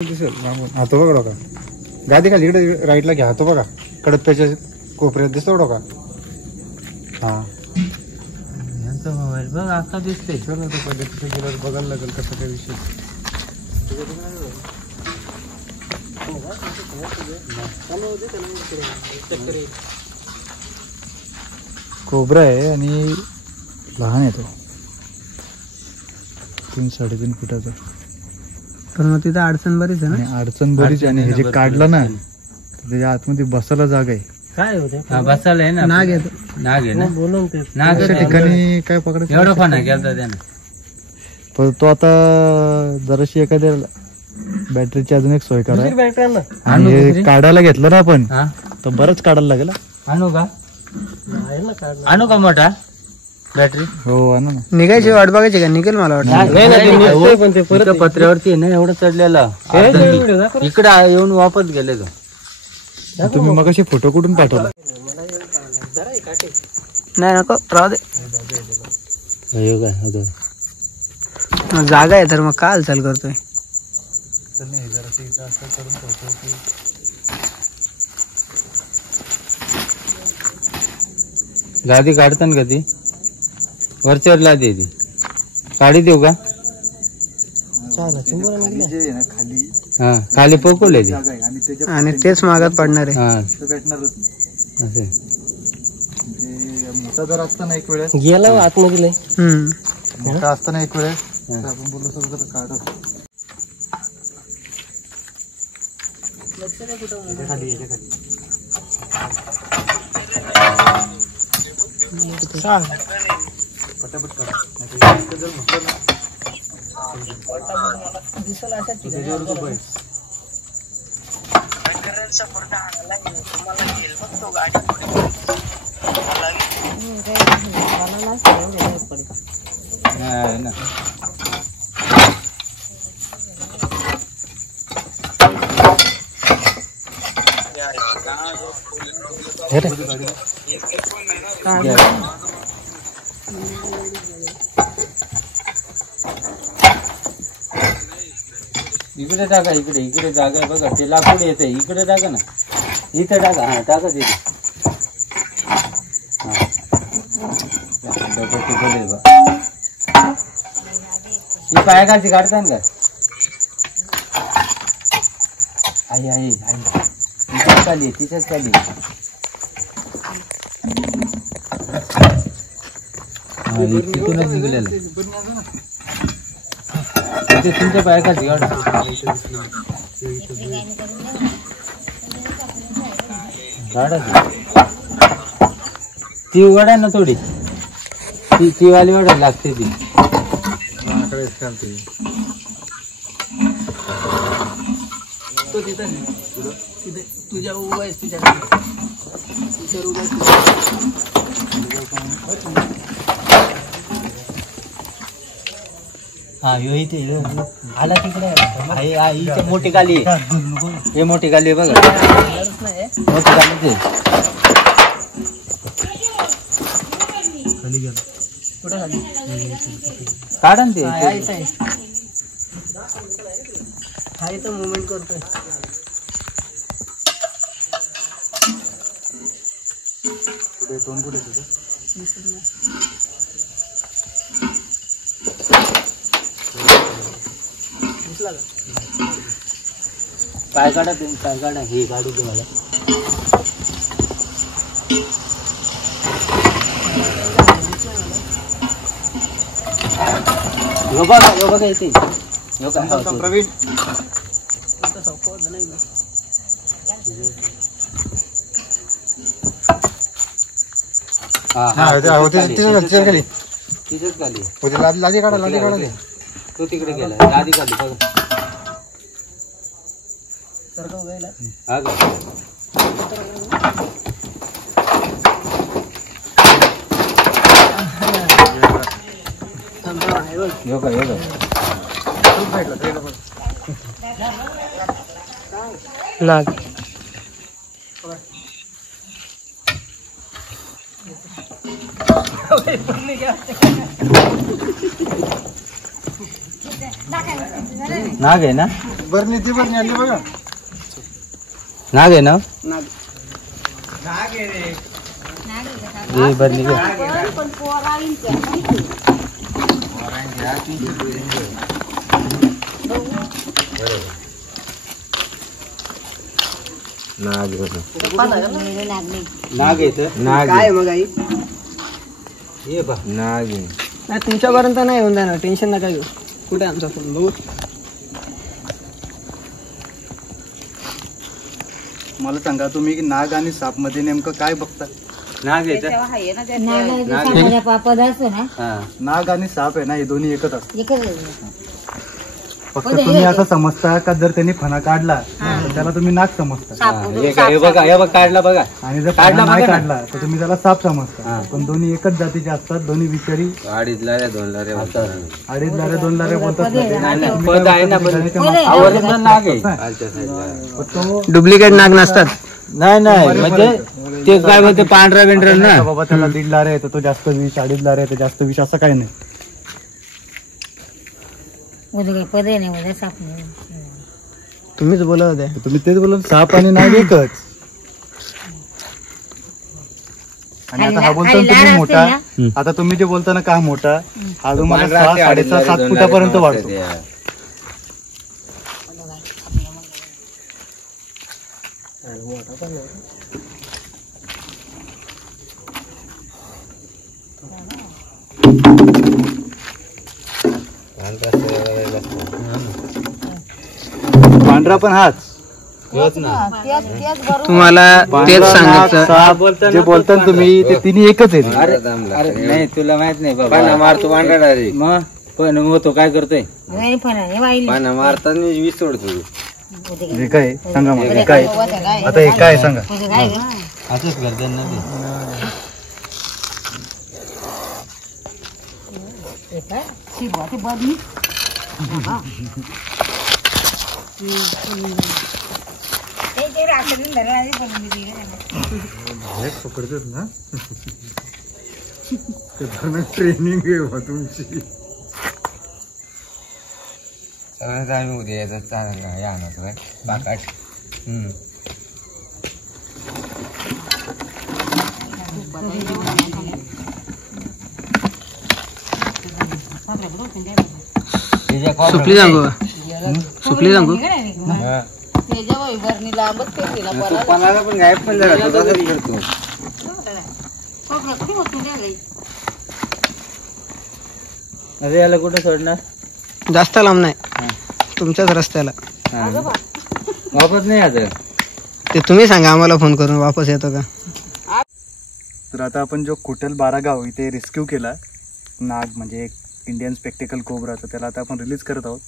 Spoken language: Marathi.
दिसेल हा तो बघा का गादी खाली इकडे राईटला घ्या तो बघा कडप्प्याच्या कोपऱ्यात दिसतो का हा यांचा मोबाईल बघ आता दिसते चल आता पहिले तिथे गेल्यावर बघायला लागेल कसं काय विषय कोबरा आहे आणि लहान आहे तो 3-3.5 फुटाचा पण मग तिथं अडचण बरीच आहे ना अडचण बरीच आणि हे जे काढलं ना त्याच्या आतमध्ये बसायला जागा आहे काय होते बसायला आहे ना नाग येतो नाग आहे ना बोलून ते नाग अशा ठिकाणी काय पकडायचं एवढा फणा केलता त्यानं पण तो आता जराशी एखाद्या बॅटरीची अजून एक सोय करा आणि हे काढायला घेतलं ना आपण तर बरंच काढायला लागेल आणू का आणू का मोठा बॅटरी हो आणू ना निघायची वाट बघायची का निघेल मला वाटतं पत्र्यावरती ना एवढं चढलेला इकडे येऊन वापस गेले तो तुम्ही मगाशी फोटो कुठून पाठवला नाही नको राहू दे जागा आहे तर मग काय हालचाल करतोय गादी काढताना का ती वरच्यावर लादी ती काढी देऊ का हा खाली पोकवले ती आणि तेच मागात पडणार आहे हा असे मोठा जर असताना एक वेळेस गेला आतमध्ये मोठा असताना एक वेळेस आपण बोललो सगळं काढत पटापट ना इकडे टाका इकडे जागा आहे बघा ते लाकूड येते इकडे टाका ना इथे टाका हा टाका तिथे ही पाया खालची काढता का आई तिच्याच खाली तिथूनच निघलेलं ते तुमच्या पाया खालची ती उघडा ना थोडी ती वाली वाढायला लागते ती तुझ्या उभा आहेस तुझ्या हा यो इथे आला तिकडे मोठी गाली हे मोठी गाली आहे बघा मोठी गाली ते काढा ना ते हा इथं मुवमेंट करतोय पाय काढा तुम्ही पाय काढा हे काढू तुम्हाला यो बघा इथे प्रवीण तिथेच खाली लादी काढा तो तिकडे गेला लादी खाली बघा हा का योगा नाग नाग आहे ना बरणी ती बरणी आणली बघा. नाग आहे ना बरणी घे. नाग येत नाग काय मग आई ये बा नाग आहे. नाही तुमच्यापर्यंत नाही येऊन जाणार, टेन्शन नका घेऊ. कुठे आमचा फोन बघू. मला सांगा तुम्ही नाग आणि साप मध्ये नेमकं काय बघता? नाग येत नाग आणि साप आहे ना हे दोन्ही एकच असतात. फक्त तुम्ही असं समजता का जर त्यांनी फणा काढला तर त्याला तुम्ही नाग समजता बघा हे बघ काढला बघा. आणि जर फणा नाही काढला तर तुम्ही त्याला साप समजता. पण दोन्ही एकच जातीचे असतात. दोन्ही विचारी अडीच लाऱ्या दोन लाऱ्या बोलतात. तो डुप्लिकेट नाग नसतात. नाही म्हणजे ते काय बोलते पांढरा बिंढरा ना बाबा त्याला 1.5 लारे येतो तो जास्त विष, 2.5 लारे येतो जास्त विष, असं काही नाही. तुम्हीच बोलत होते. तुम्ही तेच बोला साप आणि नाग एकच. आणि आता हा बोलतो ना तुम्ही मोठा. आता तुम्ही जे बोलता ना का मोठा, हा तुम्हाला 6, 6.5, 7 फुटापर्यंत वाढतो. पांढरा पण हाच. तुम्हाला तेच सांगायचं. साप जे बोलता ना तुम्ही ते तिन्ही एकच आहे. अरे नाही तुला माहित नाही बाबा मारतो पांढरा डायरेक्ट. मग पण मग तो काय करतोय पाना मारताना वीस सोडतो. हे काय सांगा मला हे काय आता हे काय सांगा. असंच करतात ना पकडतात ना ट्रेनिंग आहे तुमची. सगळ्यांचा आम्ही उद्या यायचं चांगला हे आणतो बाकाट. सुपली सांगू सुपली सांगू पणाला पण गायब पण झाला करतो. अरे याला कुठं सोडणार? जास्त लांब नाही, तुमच्याच रस्त्याला. वापस नाही आता ते तुम्ही सांगा आम्हाला फोन करून वापस येतो का. तर आता आपण जो कुटेल 12 गाव इथे रेस्क्यू केला नाग म्हणजे एक इंडियन स्पेक्टिकल कोब्रा, तर त्याला आता आपण रिलीज करत आहोत.